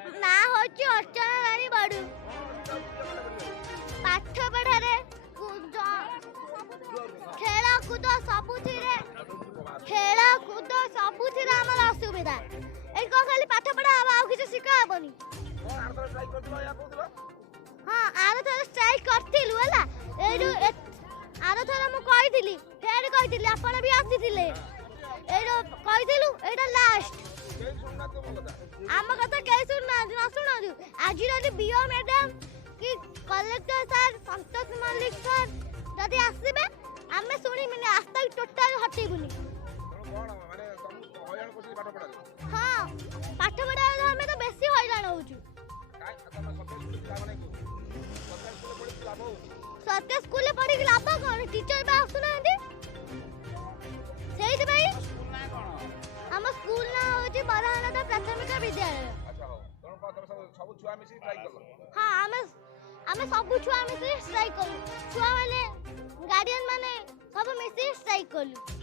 ना होची अर्चना रानी बड़ू पाठ पढ़ारे खेल कूद सबुथिरे आमर असुविधा ए को खाली पाठ पढ़ा आ किछ शिखा हेबनी हां आरो थोड़ा स्ट्राइक करथिलु हला ए जो आरो थोड़ा मु कहिथिली फेर कहिथिली आपण भी आसीथिले ए जो कहिथिलु एटा लास्ट आम कथा कहीं सुनना न सुना आज बीओ मैडम कि कलेक्टर सर संतोष मल्लिक सर जदि आसबे आमे सुनी मिने आस्था टोटल हटेबुनी हां पाठ पढ़ा हमें तो बेसी हैरान होउछु सरकार स्कूल में पढ़ी लाभ कौन टीचर बा आसुना सेहित भाई हम स्कूल ना होची बरहनाथ प्राथमिक विद्यालय अच्छा हो सब छुआ मिसी ट्राई कर हां हमें सब छुआ मिसी स्ट्राइक करू छुआ माने गार्डियन माने सब मिसी स्ट्राइक करू